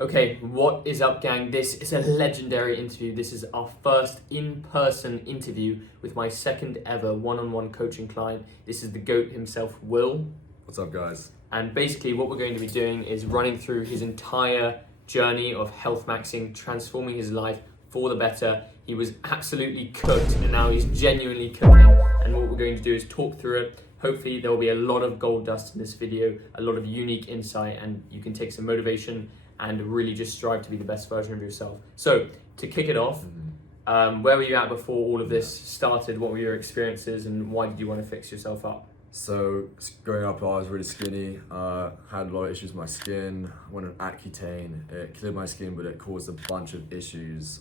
Okay, what is up, gang? This is a legendary interview. This is our first in-person interview with my second ever one-on-one coaching client. This is the GOAT himself, Will. What's up, guys? And basically what we're going to be doing is running through his entire journey of health maxing, transforming his life for the better. He was absolutely cooked and now he's genuinely cooking. And what we're going to do is talk through it. Hopefully there will be a lot of gold dust in this video, a lot of unique insight, and you can take some motivation and really just strive to be the best version of yourself. So to kick it off, where were you at before all of this started? What were your experiences and why did you want to fix yourself up? So growing up, I was really skinny, had a lot of issues with my skin, went on Accutane. It cleared my skin, but it caused a bunch of issues,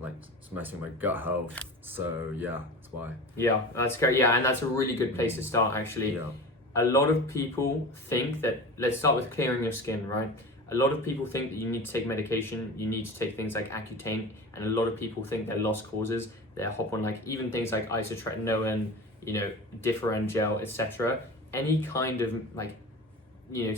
like messing with my gut health. So yeah, that's why. Yeah, that's great. Yeah, and that's a really good place to start, actually. Yeah. A lot of people think that, let's start with clearing your skin, right? A lot of people think that you need to take medication, you need to take things like Accutane, and a lot of people think they're lost causes. They hop on like even things like isotretinoin, Differin gel, etc. Any kind of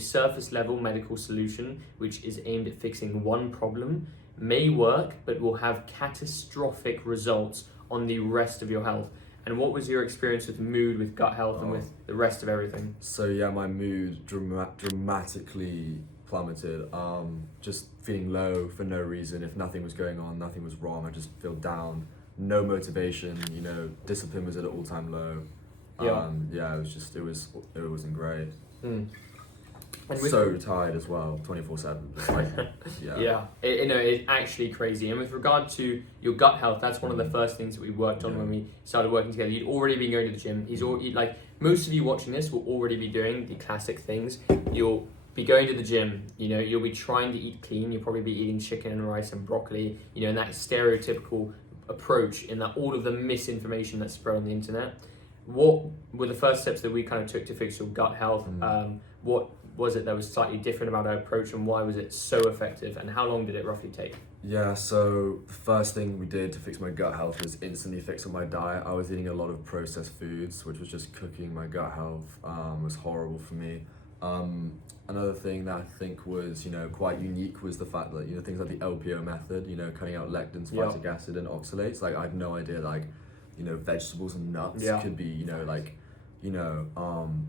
surface level medical solution which is aimed at fixing one problem may work, but will have catastrophic results on the rest of your health. And what was your experience with mood, with gut health, and with the rest of everything? So yeah, my mood dramatically plummeted. Just feeling low for no reason. If nothing was going on, nothing was wrong, I just feel down. No motivation, discipline was at an all-time low. It wasn't great. And so tired as well, 24/7. Just like, yeah. It's actually crazy. And with regard to your gut health, that's one of the first things that we worked on when we started working together. You'd already been going to the gym. Most of you watching this will already be doing the classic things. You'll be going to the gym, you'll be trying to eat clean. You'll probably be eating chicken and rice and broccoli, and that stereotypical approach in that all of the misinformation that's spread on the internet. What were the first steps that we kind of took to fix your gut health? What was it that was slightly different about our approach, and why was it so effective, and how long did it roughly take? Yeah, so the first thing we did to fix my gut health was instantly fix on my diet. I was eating a lot of processed foods, which was just cooking my gut health. Was horrible for me. Another thing that I think was, quite unique was the fact that, things like the LPO method, cutting out lectins, phytic acid, and oxalates. Like, I had no idea, vegetables and nuts could be,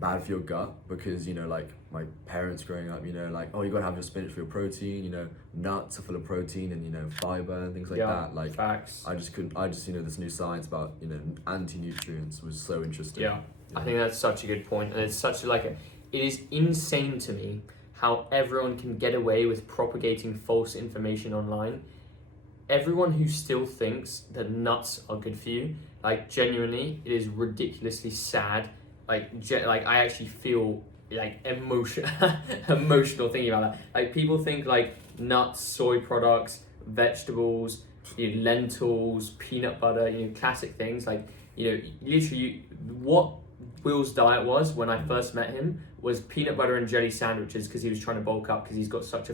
bad for your gut, because, my parents growing up, oh, you gotta have your spinach for your protein, nuts are full of protein and, fiber and things like that. Like, facts. This new science about, anti-nutrients was so interesting. Yeah. I think that's such a good point. And it's such it is insane to me how everyone can get away with propagating false information online. Everyone who still thinks that nuts are good for you, genuinely, it is ridiculously sad. I actually feel emotional thinking about that. People think nuts, soy products, vegetables, lentils, peanut butter, classic things. Literally, what Will's diet was when I first met him was peanut butter and jelly sandwiches, because he was trying to bulk up, because he's got such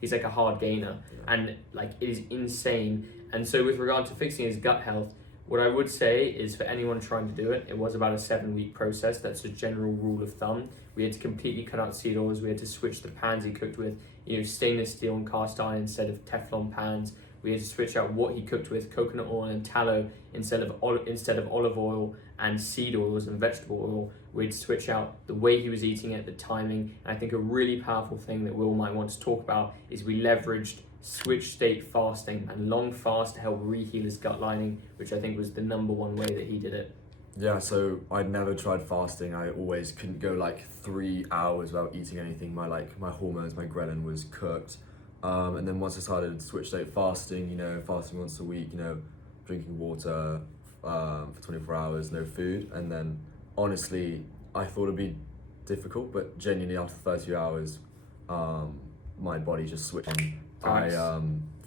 he's like a hard gainer, and it is insane. And so with regard to fixing his gut health, what I would say is, for anyone trying to do it, it was about a 7-week process. That's a general rule of thumb. We had to completely cut out seed oils. We had to switch the pans he cooked with, stainless steel and cast iron instead of Teflon pans. We had to switch out what he cooked with, coconut oil and tallow instead of olive oil and seed oils and vegetable oil. We'd switch out the way he was eating it, the timing. And I think a really powerful thing that Will might want to talk about is we leveraged switch state fasting and long fast to help reheal his gut lining, which I think was the number one way that he did it. Yeah, so I'd never tried fasting. I always couldn't go 3 hours without eating anything. My hormones, my ghrelin was cooked. And then once I started switch state fasting, fasting once a week, drinking water for 24 hours, no food. And then honestly, I thought it'd be difficult, but genuinely after 30 hours, my body just switched on. Nice. I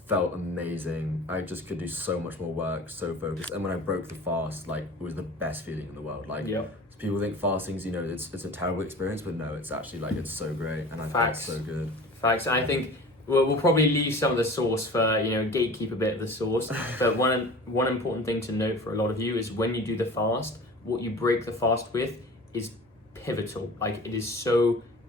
felt amazing. I just could do so much more work, so focused. And when I broke the fast, it was the best feeling in the world. People think fasting's, it's a terrible experience, but no, it's actually it's so great, and I felt so good. Facts. I think we'll probably leave some of the sauce for, gatekeep a bit of the sauce. But one important thing to note for a lot of you is when you do the fast, what you break the fast with is pivotal.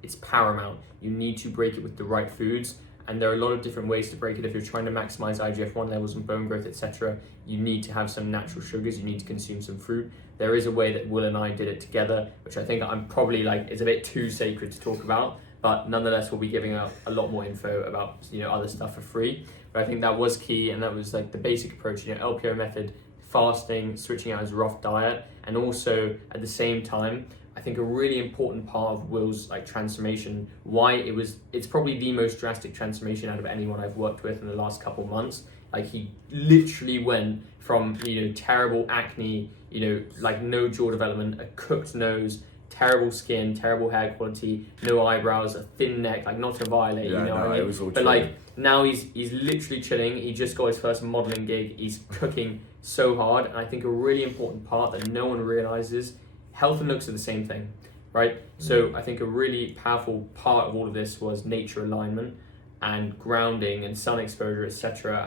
It's paramount. You need to break it with the right foods. and there are a lot of different ways to break it. If you're trying to maximize IGF-1 levels and bone growth, etc., you need to have some natural sugars, you need to consume some fruit. There is a way that Will and I did it together, which I think I'm probably it's a bit too sacred to talk about, but nonetheless we'll be giving out a lot more info about other stuff for free. But I think that was key, and that was the basic approach, LPO method, fasting, switching out his rough diet, and also at the same time, I think a really important part of Will's transformation, it's probably the most drastic transformation out of anyone I've worked with in the last couple months. He literally went from terrible acne, no jaw development, a cooked nose, terrible skin, terrible hair quality, no eyebrows, a thin neck, not to violate, Yeah, what I mean? it was all but true. now he's literally chilling. He just got his first modeling gig. He's cooking so hard, and I think a really important part that no one realizes, health and looks are the same thing, right? So I think a really powerful part of all of this was nature alignment and grounding and sun exposure, etc.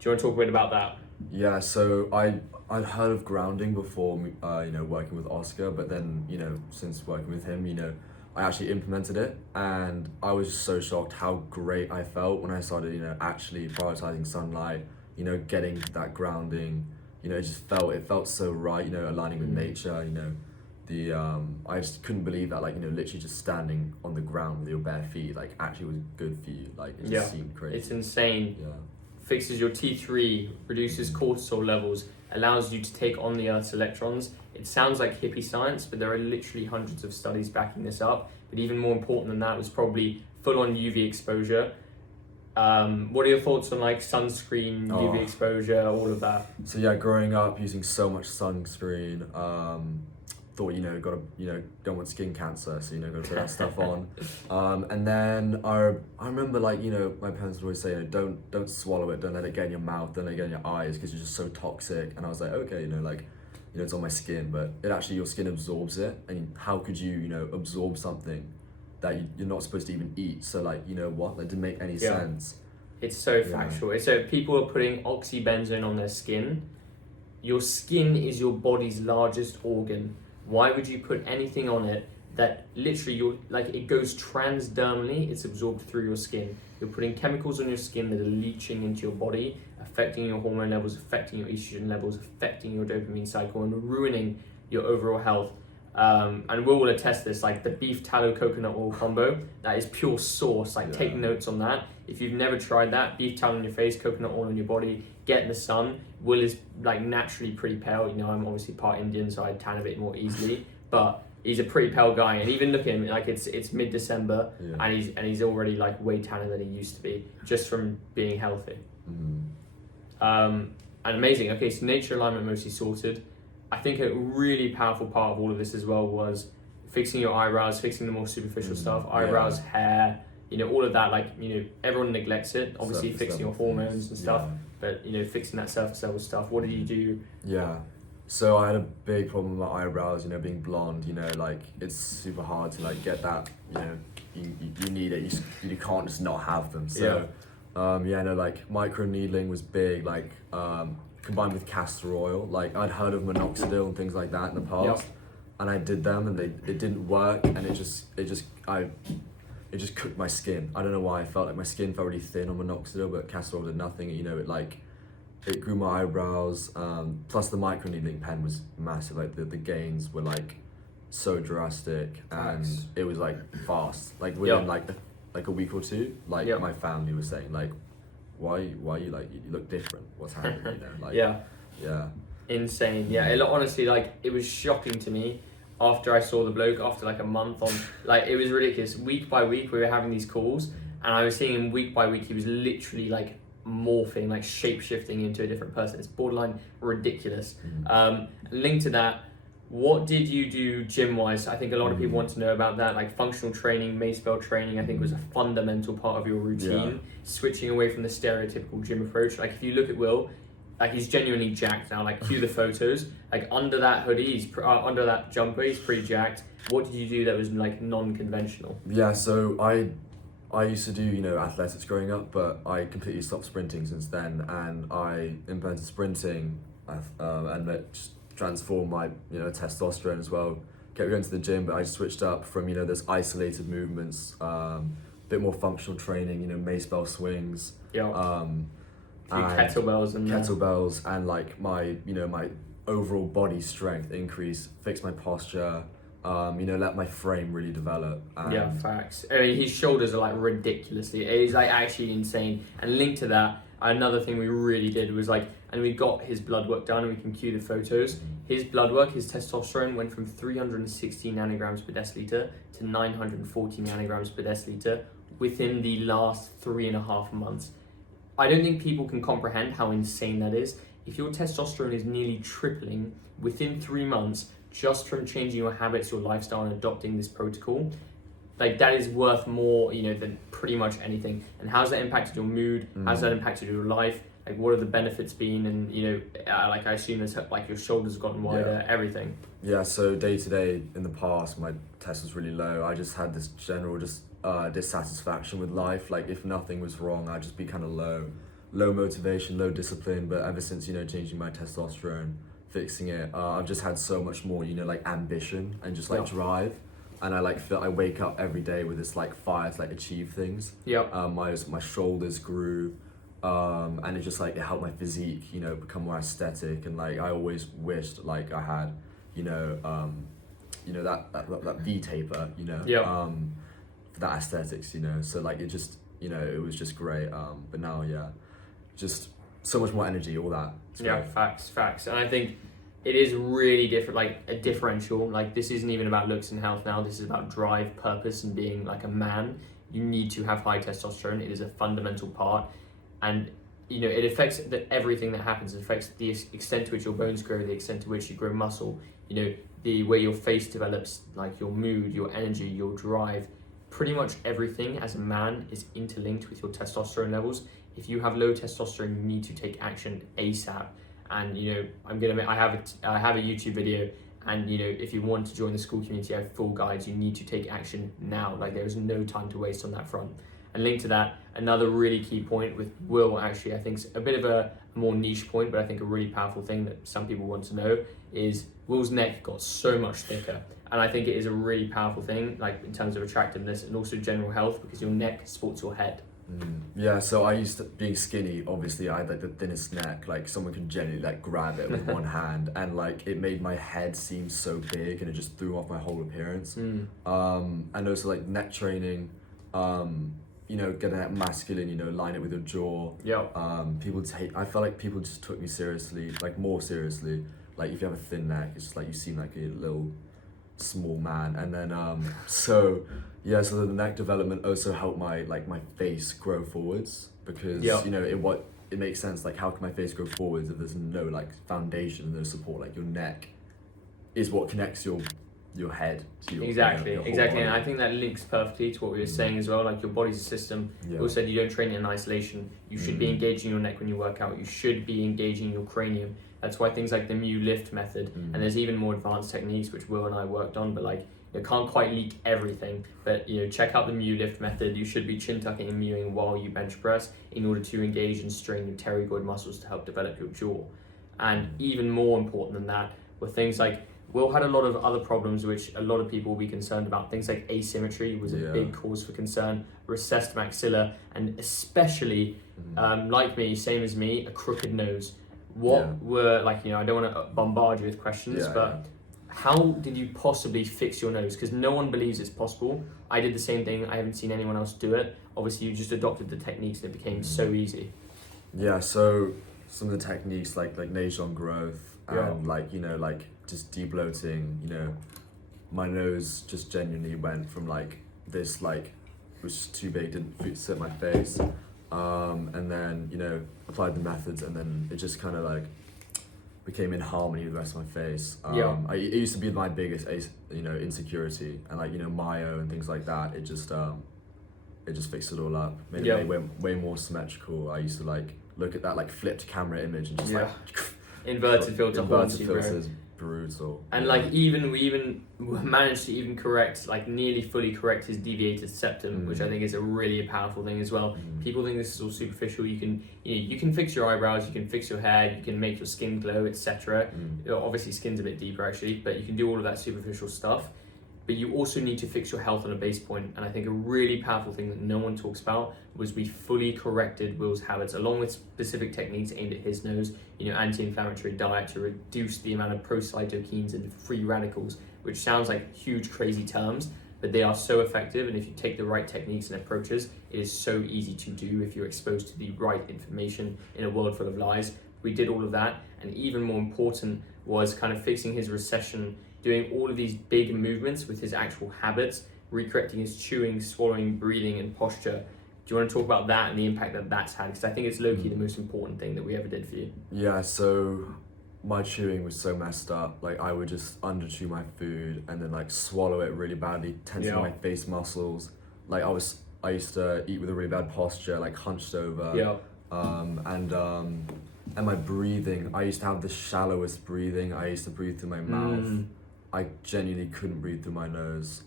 Do you want to talk a bit about that? Yeah, so I'd heard of grounding before, working with Oscar, but then, since working with him, I actually implemented it, and I was just so shocked how great I felt when I started, actually prioritizing sunlight, getting that grounding, it felt so right, aligning with nature, I just couldn't believe that, literally just standing on the ground with your bare feet, actually was good for you, it just seemed crazy. It's insane. Yeah. Fixes your T3, reduces cortisol levels, allows you to take on the Earth's electrons. It sounds like hippie science, but there are literally hundreds of studies backing this up. But even more important than that was probably full-on UV exposure. What are your thoughts on sunscreen, UV exposure, all of that? So yeah, growing up using so much sunscreen, thought don't want skin cancer, so gotta put that stuff on. And then I remember my parents would always say, don't swallow it, don't let it get in your mouth, don't let it get in your eyes, because you're just so toxic. And I was like, okay, it's on my skin, but your skin absorbs it, and how could you absorb something that you're not supposed to even eat? So that didn't make any sense. It's so factual. So people are putting oxybenzone on their skin. Your skin is your body's largest organ. Why would you put anything on it that literally it goes transdermally, it's absorbed through your skin. You're putting chemicals on your skin that are leaching into your body, affecting your hormone levels, affecting your estrogen levels, affecting your dopamine cycle, and ruining your overall health. And we'll attest this, the beef tallow coconut oil combo, that is pure sauce. Take notes on that. If you've never tried that, beef tallow on your face, coconut oil on your body, get in the sun. Will is naturally pretty pale. I'm obviously part Indian, so I tan a bit more easily, but he's a pretty pale guy, and even look at him, it's mid-December, and he's already way tanner than he used to be, just from being healthy. And amazing. Okay, so nature alignment mostly sorted. I think a really powerful part of all of this as well was fixing your eyebrows, fixing the more superficial stuff, eyebrows, hair, all of that. Everyone neglects it. Obviously, fixing your hormones and stuff, but fixing that surface level stuff. What did you do? Yeah, so I had a big problem with my eyebrows. being blonde. It's super hard to get that. You need it. You can't just not have them. So micro needling was big. Combined with castor oil, I'd heard of minoxidil and things like that in the past, and I did them, and it didn't work, and it just cooked my skin. I don't know why. I felt like my skin felt really thin on minoxidil, but castor oil did nothing. It grew my eyebrows. Plus the micro needling pen was massive. The gains were so drastic, and it was fast. Within a week or two, my family was saying why you look different, what's happening, Insane. Honestly, it was shocking to me after I saw the bloke, after a month on, it was ridiculous. Week by week we were having these calls, and I was seeing him week by week. He was literally morphing, shape-shifting into a different person. It's borderline ridiculous. Linked to that, what did you do gym-wise? I think a lot of people want to know about that. Functional training, mace belt training, I think was a fundamental part of your routine. Switching away from the stereotypical gym approach. If you look at Will, he's genuinely jacked now. Cue the photos. Under that hoodie, under that jumper, he's pretty jacked. What did you do that was non-conventional? Yeah, so I used to do athletics growing up, but I completely stopped sprinting since then, and I implemented sprinting, and that just transformed my testosterone as well. Kept going to the gym, but I switched up from those isolated movements bit more functional training, you know, mace bell swings, Yeah. um, A few and kettlebells and kettlebells, and like my, you know, my overall body strength increase, fix my posture, you know, let my frame really develop. And yeah, facts. I mean, his shoulders are like ridiculously. It is like actually insane. And linked to that, another thing we really did was like, and we got his blood work done, and we can cue the photos. His blood work, his testosterone went from 360 nanograms per deciliter to 940 nanograms per deciliter within the last 3.5 months. I don't think people can comprehend how insane that is. If your testosterone is nearly tripling within 3 months just from changing your habits, your lifestyle, and adopting this protocol, like that is worth more, you know, than pretty much anything. And how's that impacted your mood? How's that impacted your life? Like, what have the benefits been? And you know, like I assume it's like your shoulders have gotten wider, everything. Yeah, so day to day in the past, my test was really low. I just had this general dissatisfaction with life. Like if nothing was wrong, I'd just be kind of low motivation, low discipline. But ever since, you know, changing my testosterone, fixing it, I've just had so much more, you know, like ambition and just like drive. And I like feel I wake up every day with this like fire to like achieve things. My shoulders grew. And it just like it helped my physique, you know, become more aesthetic, and like I always wished like I had, you know, that V taper, you know, for that aesthetics, you know. So like it just, you know, it was just great. But now, just so much more energy, all that. It's great. Facts. And I think it is really different, like a differential. Like this isn't even about looks and health now. This is about drive, purpose, and being like a man. You need to have high testosterone. It is a fundamental part. And you know, it affects everything that happens. It affects the extent to which your bones grow, the extent to which you grow muscle, you know, the way your face develops, like your mood, your energy, your drive. Pretty much everything as a man is interlinked with your testosterone levels. If you have low testosterone, you need to take action ASAP. And you know, I have a YouTube video, and you know, if you want to join the school community, I have full guides. You need to take action now. Like there is no time to waste on that front. And linked to that, another really key point with Will, actually, I think a bit of a more niche point, but I think a really powerful thing that some people want to know is Will's neck got so much thicker. And I think it is a really powerful thing, like in terms of attractiveness and also general health, because your neck supports your head. Yeah, so I used to, being skinny, obviously I had like the thinnest neck, like someone could genuinely like grab it with one hand, and like it made my head seem so big, and it just threw off my whole appearance. And also like neck training, you know, getting that masculine, you know, line it with your jaw. I felt like people just took me seriously, like more seriously. Like if you have a thin neck, it's just like you seem like a little small man. And then so the neck development also helped my face grow forwards, because you know it makes sense. Like how can my face grow forwards if there's no like foundation, no support? Like your neck is what connects your head to your exactly. body. And I think that links perfectly to what we were saying as well. Like your body's a system. You also said you don't train it in isolation. You should be engaging your neck when you work out. You should be engaging your cranium. That's why things like the Mew lift method, and there's even more advanced techniques which Will and I worked on, but like you can't quite leak everything. But you know, check out the Mew lift method. You should be chin tucking and mewing while you bench press in order to engage and strain your pterygoid muscles to help develop your jaw. And even more important than that were things like Will had a lot of other problems which a lot of people will be concerned about. Things like asymmetry was a big cause for concern, recessed maxilla, and especially, like me, same as me, a crooked nose. What were, like, you know, I don't want to bombard you with questions, but how did you possibly fix your nose? Because no one believes it's possible. I did the same thing. I haven't seen anyone else do it. Obviously, you just adopted the techniques and it became so easy. Yeah, so some of the techniques like nasal growth and like, you know, like just de-bloating, you know, my nose just genuinely went from like this, like it was just too big, didn't fit my face, and then, you know, applied the methods, and then it just kind of like became in harmony with the rest of my face. It used to be my biggest, you know, insecurity, and like, you know, myo and things like that. It just fixed it all up, made it way more symmetrical. I used to like look at that like flipped camera image and just like inverted filters, brutal. And like we even managed to even correct, like nearly fully correct his deviated septum, which I think is a really powerful thing as well. People think this is all superficial. You can fix your eyebrows, you can fix your hair, you can make your skin glow, etc. Obviously skin's a bit deeper actually, but you can do all of that superficial stuff. but you also need to fix your health on a base point. And I think a really powerful thing that no one talks about was we fully corrected Will's habits along with specific techniques aimed at his nose, anti-inflammatory diet to reduce the amount of pro-cytokines and free radicals, which sounds like huge, crazy terms, but they are so effective. And if you take the right techniques and approaches, it is so easy to do if you're exposed to the right information in a world full of lies. We did all of that. And even more important was kind of fixing his recession, doing all of these big movements with his actual habits, recorrecting his chewing, swallowing, breathing, and posture. Do you want to talk about that and the impact that that's had? Because I think it's low-key the most important thing that we ever did for you. Yeah, so my chewing was so messed up. Like, I would just under-chew my food and then like swallow it really badly, tensing my face muscles. Like, I used to eat with a really bad posture, like hunched over. Yeah. And my breathing, I used to have the shallowest breathing. I used to breathe through my mouth. I genuinely couldn't breathe through my nose.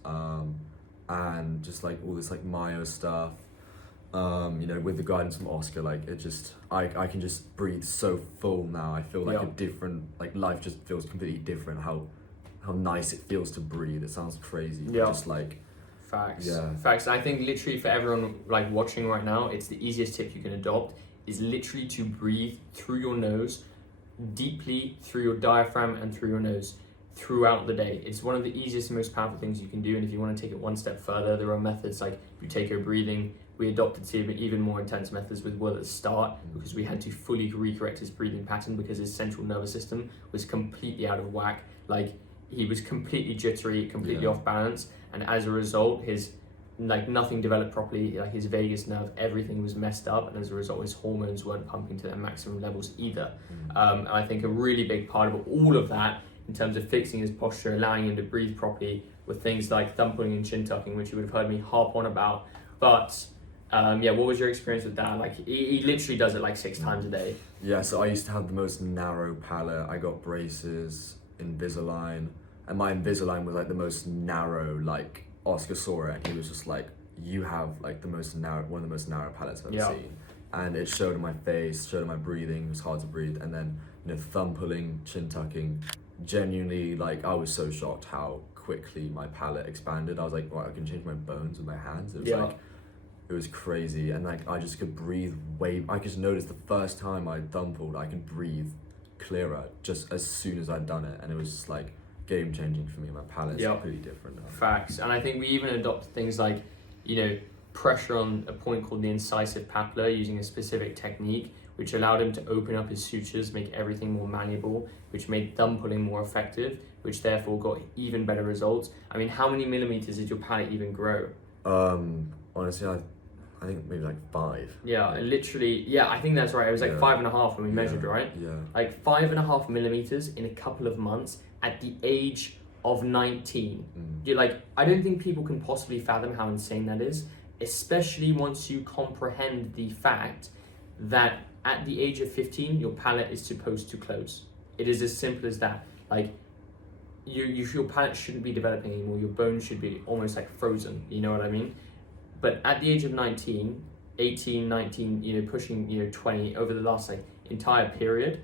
And just like all this like myo stuff. With the guidance from Oscar, like it just, I can just breathe so full now. I feel like a different, like life just feels completely different. How nice it feels to breathe. It sounds crazy. Yeah. Just like Facts. Yeah. Facts. I think literally for everyone like watching right now, it's the easiest tip you can adopt is literally to breathe through your nose, deeply through your diaphragm and through your nose throughout the day. It's one of the easiest and most powerful things you can do. And if you want to take it one step further, there are methods like Buteyko breathing. We adopted even more intense methods with Will at the start because we had to fully recorrect his breathing pattern because his central nervous system was completely out of whack. Like he was completely jittery, completely off balance, and as a result, his nothing developed properly. Like his vagus nerve, everything was messed up, and as a result, his hormones weren't pumping to their maximum levels either. And I think a really big part of all of that, in terms of fixing his posture, allowing him to breathe properly, were things like thumb pulling and chin tucking, which you would have heard me harp on about. But what was your experience with that? Like he literally does it like 6 times a day. Yeah, so I used to have the most narrow palate. I got braces, Invisalign, and my Invisalign was like the most narrow. Like Oscar saw it, and he was just like, "You have like one of the most narrow palates I've ever seen." And it showed in my face, showed in my breathing. It was hard to breathe, and then thumb pulling, chin tucking. Genuinely, like I was so shocked how quickly my palate expanded. I was like, "Wow, I can change my bones with my hands." It was like. It was crazy, and like I just could breathe I just noticed the first time I thumb pulled, I could breathe clearer just as soon as I'd done it, and it was just like game changing for me. My palate's completely different now. Facts. And I think we even adopted things like, pressure on a point called the incisive papilla using a specific technique, which allowed him to open up his sutures, make everything more malleable, which made thumb pulling more effective, which therefore got even better results. I mean, how many millimeters did your palate even grow? Honestly, I think maybe like 5. Yeah, literally, I think that's right. It was like 5.5 when we measured, right? Yeah. Like 5.5 millimeters in a couple of months at the age of 19. You're like, I don't think people can possibly fathom how insane that is, especially once you comprehend the fact that at the age of 15, your palate is supposed to close. It is as simple as that. Like, your palate shouldn't be developing anymore. Your bones should be almost like frozen. You know what I mean? But at the age of 19, 18, 19, pushing, 20, over the last entire period,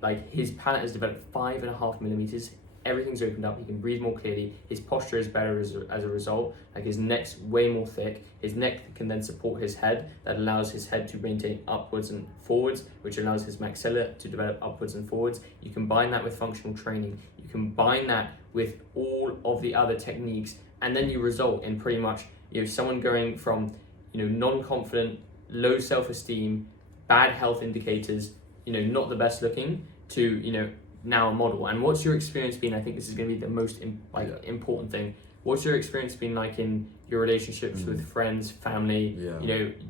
like his palate has developed 5.5 millimeters. Everything's opened up. He can breathe more clearly. His posture is better as a result. Like his neck's way more thick. His neck can then support his head. That allows his head to maintain upwards and forwards, which allows his maxilla to develop upwards and forwards. You combine that with functional training. You combine that with all of the other techniques, and then you result in pretty much someone going from non-confident, low self-esteem, bad health indicators, not the best looking, to now a model. And what's your experience been? I think this is going to be the most important thing. What's your experience been like in your relationships with friends, family?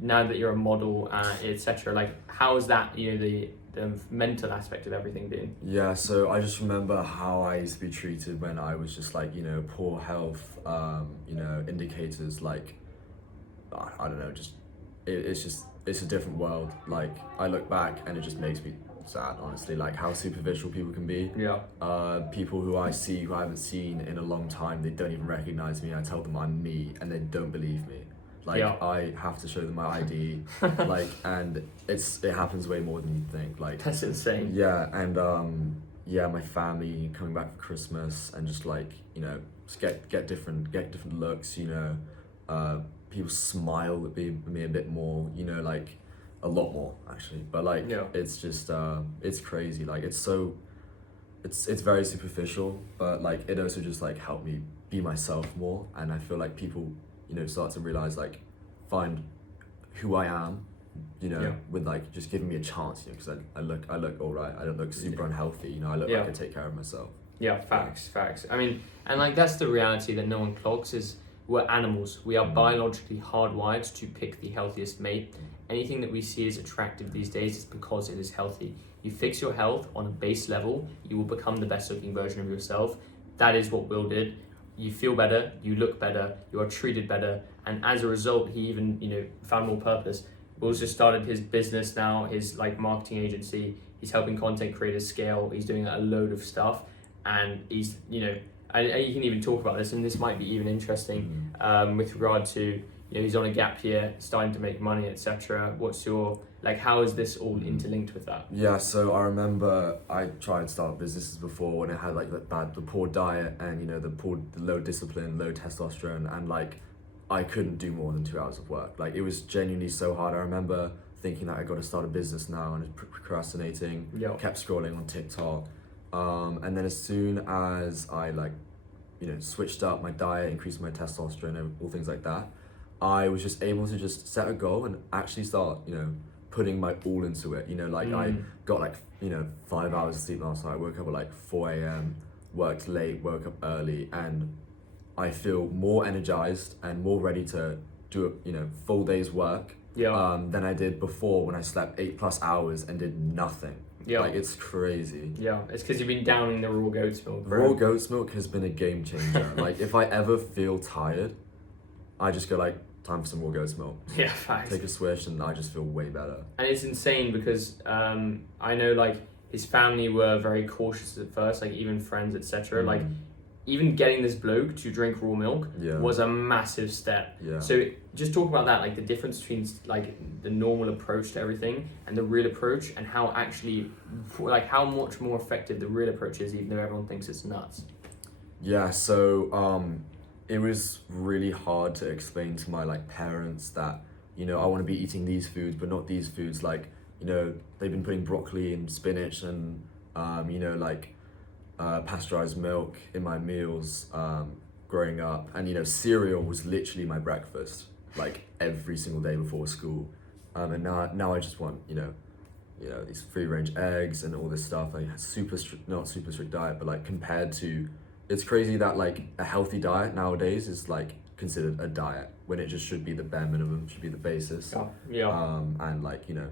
Now that you're a model, etc. Like, how is that the mental aspect of everything been? Yeah, so I just remember how I used to be treated when I was just like poor health, indicators like I don't know, just it's a different world. Like I look back and it just makes me sad, honestly, like how superficial people can be. People who I haven't seen in a long time, they don't even recognize me. I tell them I'm me and they don't believe me. Like I have to show them my ID, like, and it happens way more than you think. Like that's insane. Yeah, and yeah, my family coming back for Christmas and just like, you know, just get different looks, you know, people smile at me a bit more, you know, like a lot more actually, but like Yeah. it's just it's crazy, like it's very superficial, but like it also just like helped me be myself more, and I feel like people, you know, start to realize like find who I am, you know, Yeah. with like just giving me a chance, you know, because I look all right. I don't look super Yeah. unhealthy, you know. I look Yeah. like I take care of myself. Yeah, facts. I mean, and like that's the reality that no one clocks is we're animals. We are biologically hardwired to pick the healthiest mate. Anything that we see as attractive these days is because it is healthy. You fix your health on a base level, you will become the best looking version of yourself. That is what Will did. You feel better, you look better, you are treated better, and as a result, he even, you know, found more purpose. Will's just started his business now, his like marketing agency. He's helping content creators scale. He's doing a load of stuff, and he's, you know, and you can even talk about this, and this might be even interesting with regard to, you know, he's on a gap year, starting to make money, etc. What's your, like, how is this all interlinked with that? Yeah, so I remember I tried to start businesses before when I had like the poor diet and, you know, the low discipline, low testosterone, and like I couldn't do more than 2 hours of work. Like it was genuinely so hard. I remember thinking that I got to start a business now and procrastinating, Yeah. kept scrolling on TikTok. And then as soon as I like, you know, switched up my diet, increased my testosterone, and all things like that, I was just able to just set a goal and actually start, you know, putting my all into it. You know, like I got like, you know, 5 hours of sleep last night. I woke up at like 4 a.m., worked late, woke up early, and I feel more energized and more ready to do a, you know, full day's work than I did before when I slept 8+ hours and did nothing. Yeah. Like it's crazy. Yeah, it's because you've been downing the raw goat's milk. Bro. Raw goat's milk has been a game changer. Like if I ever feel tired, I just go like, time for some raw goat's milk. Yeah, facts. Take a swish and I just feel way better. And it's insane because I know like his family were very cautious at first, like even friends, etc. Like even getting this bloke to drink raw milk was a massive step. Yeah. So just talk about that, like the difference between like the normal approach to everything and the real approach, and how actually, like how much more effective the real approach is, even though everyone thinks it's nuts. Yeah, so it was really hard to explain to my like parents that, you know, I want to be eating these foods but not these foods. Like, you know, they've been putting broccoli and spinach and you know, like pasteurized milk in my meals growing up, and you know, cereal was literally my breakfast like every single day before school, and now I just want, you know, these free range eggs and all this stuff. Like not super strict diet, but like compared to, it's crazy that like a healthy diet nowadays is like considered a diet when it just should be the bare minimum, should be the basis. And like, you know,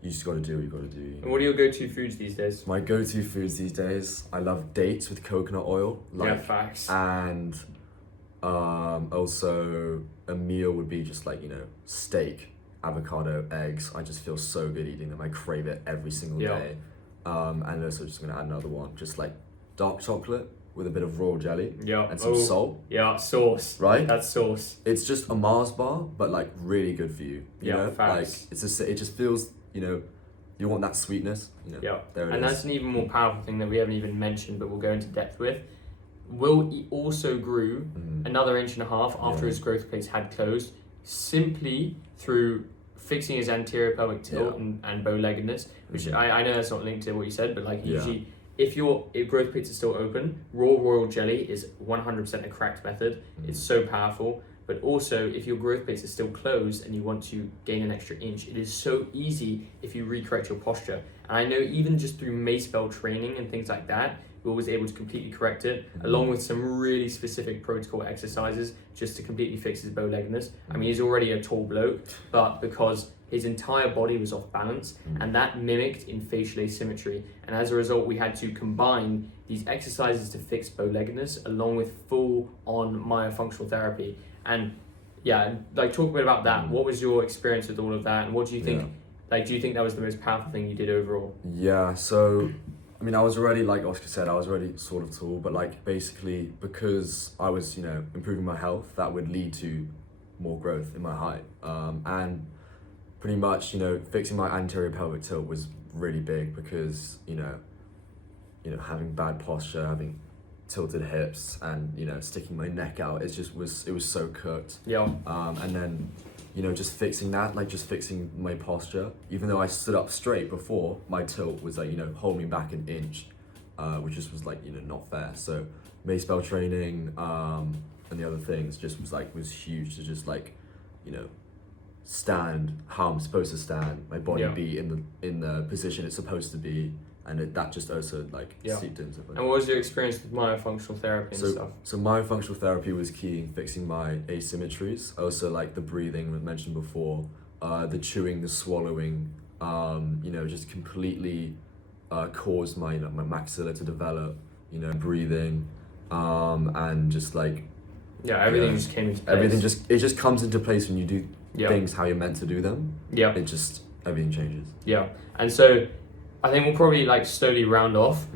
you just got to do what you got to do. And what are your go-to foods these days? My go-to foods these days, I love dates with coconut oil. Like, yeah, facts. And also a meal would be just like, you know, steak, avocado, eggs. I just feel so good eating them. I crave it every single day. And also just gonna add another one, just like dark chocolate with a bit of royal jelly and some salt. Yeah, sauce. Right? That's sauce. It's just a Mars bar, but like really good for you. You know? Facts. Like it just feels, you know, you want that sweetness. You know, yeah. There it and is. That's an even more powerful thing that we haven't even mentioned, but we'll go into depth with. Will also grew another 1.5 inches after his growth plates had closed, simply through fixing his anterior pelvic tilt and bow-leggedness, which I know that's not linked to what you said, but like usually if growth plates are still open, raw royal jelly is 100% a correct method. It's so powerful. But also, if your growth plates are still closed and you want to gain an extra inch, it is so easy if you recorrect your posture. And I know even just through mace bell training and things like that, Will was able to completely correct it, along with some really specific protocol exercises just to completely fix his bow-leggedness. I mean, he's already a tall bloke, but because his entire body was off balance, and that mimicked in facial asymmetry. And as a result, we had to combine these exercises to fix bow-leggedness along with full-on myofunctional therapy. And yeah, like talk a bit about that. What was your experience with all of that, and what do you think? Like, do you think that was the most powerful thing you did overall? Yeah. So, I mean, I was already, like Oscar said, I was already sort of tall, but like basically because I was, you know, improving my health, that would lead to more growth in my height. And pretty much, you know, fixing my anterior pelvic tilt was really big because, you know, having bad posture, having tilted hips, and sticking my neck out. It was so cooked. Yeah. And then just fixing that, like just fixing my posture. Even though I stood up straight before, my tilt was like holding me back an inch, which just was like not fair. So mace bell training, and the other things just was huge to just stand how I'm supposed to stand, my body be in the position it's supposed to be, and that just also seeped into it. And what was your experience with myofunctional therapy and stuff? So myofunctional therapy was key in fixing my asymmetries. Also the breathing we mentioned before, the chewing, the swallowing, just completely caused my my maxilla to develop. Breathing, and just everything just came into place. Everything just comes into place when you do things how you're meant to do them. Yeah. Everything changes. Yeah. And so I think we'll probably slowly round off.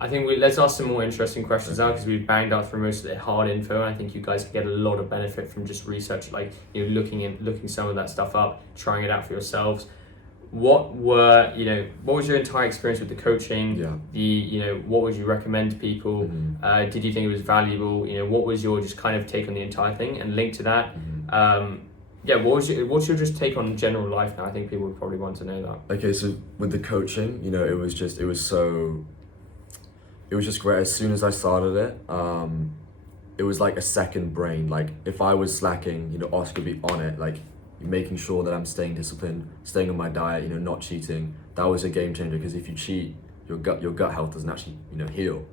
I think let's ask some more interesting questions now, because we've banged out through most of the hard info, and I think you guys can get a lot of benefit from just research, looking some of that stuff up, trying it out for yourselves. What was your entire experience with the coaching? What would you recommend to people? Did you think it was valuable? What was your just kind of take on the entire thing? And linked to that, what's your just take on general life now? I think people would probably want to know that. Okay, so with the coaching, it was just great. As soon as I started it, it was like a second brain. Like if I was slacking, Oscar would be on it, making sure that I'm staying disciplined, staying on my diet, not cheating. That was a game changer, because if you cheat, your gut health doesn't actually heal.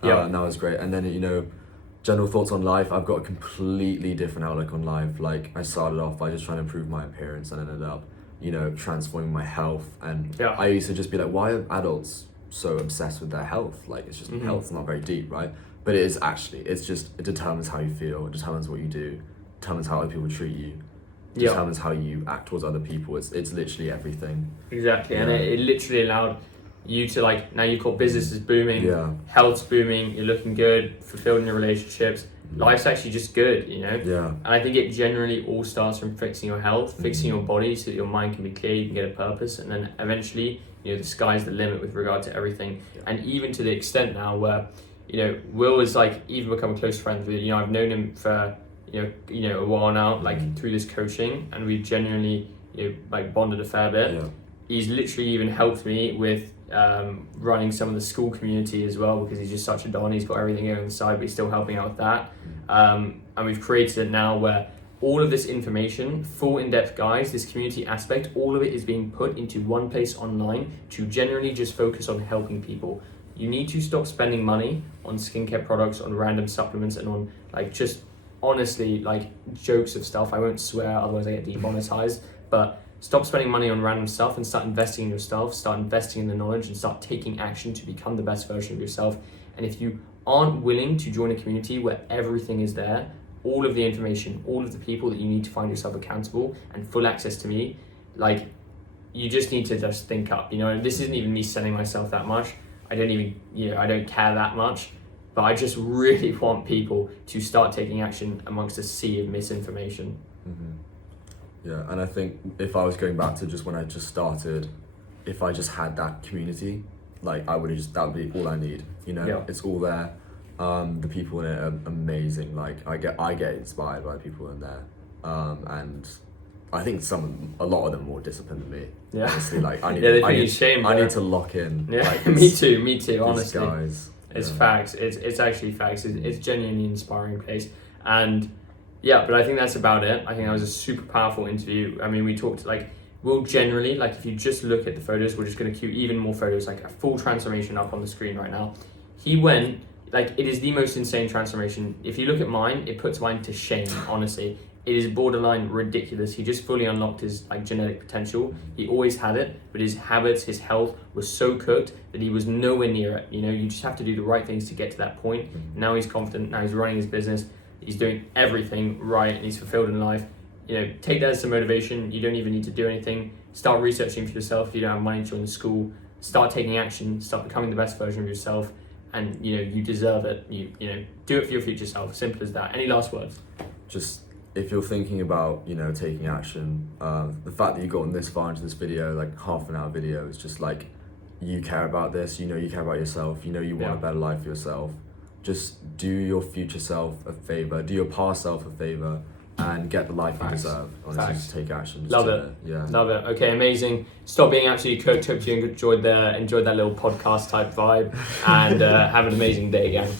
And that was great. And then general thoughts on life. I've got a completely different outlook on life. I started off by just trying to improve my appearance, and ended up transforming my health. And I used to just be like, why are adults so obsessed with their health? It's just health's not very deep, right? But it is actually. It determines how you feel. It determines what you do. It determines how other people treat you. It determines how you act towards other people. It's literally everything. Exactly. And it literally allowed you to now you've got businesses booming, health's booming, you're looking good, fulfilled in your relationships, life's actually just good, And I think it generally all starts from fixing your health, fixing your body so that your mind can be clear, you can get a purpose, and then eventually, the sky's the limit with regard to everything. And even to the extent now where, Will is even become a close friend with, I've known him for a while now, through this coaching, and we've genuinely bonded a fair bit. He's literally even helped me with running some of the school community as well, because he's just such a don. He's got everything going on the side, but he's still helping out with that. And we've created it now where all of this information, full in-depth guides, this community aspect, all of it is being put into one place online to generally just focus on helping people. You need to stop spending money on skincare products, on random supplements, and on just honestly jokes of stuff. I won't swear, otherwise I get demonetized, but stop spending money on random stuff and start investing in yourself, start investing in the knowledge, and start taking action to become the best version of yourself. And if you aren't willing to join a community where everything is there, all of the information, all of the people that you need to find yourself accountable, and full access to me, you just need to just think up, and this isn't even me selling myself that much. I don't even, I don't care that much. But I just really want people to start taking action amongst a sea of misinformation. Yeah, and I think if I was going back to just when I just started, if I just had that community, that would be all I need. It's all there. The people in it are amazing. I get inspired by people in there, and I think a lot of them are more disciplined than me. Yeah. Honestly, I need. I need to lock in. Yeah, me too. Honestly, guys. It's facts. It's actually facts. It's genuinely inspiring place. And but I think that's about it. I think that was a super powerful interview. I mean, we talked we'll generally, if you just look at the photos, we're just going to cue even more photos, a full transformation up on the screen right now. He went, it is the most insane transformation. If you look at mine, it puts mine to shame, honestly. It is borderline ridiculous. He just fully unlocked his genetic potential. He always had it, but his habits, his health was so cooked that he was nowhere near it. You just have to do the right things to get to that point. Now he's confident. Now he's running his business. He's doing everything right, and he's fulfilled in life. Take that as some motivation. You don't even need to do anything. Start researching for yourself. If you don't have money to join the school, start taking action. Start becoming the best version of yourself, and you deserve it. You do it for your future self. Simple as that. Any last words? Just, if you're thinking about taking action, the fact that you got this far into this video, half an hour video, is just you care about this, you know you care about yourself, you know you want a better life for yourself, just do your future self a favor, do your past self a favor, and get the life you deserve. Honestly, just take action. Just Love it. Yeah. Love it. Okay, amazing. Stop being absolutely cooked. Hope you enjoyed that little podcast type vibe, and have an amazing day again.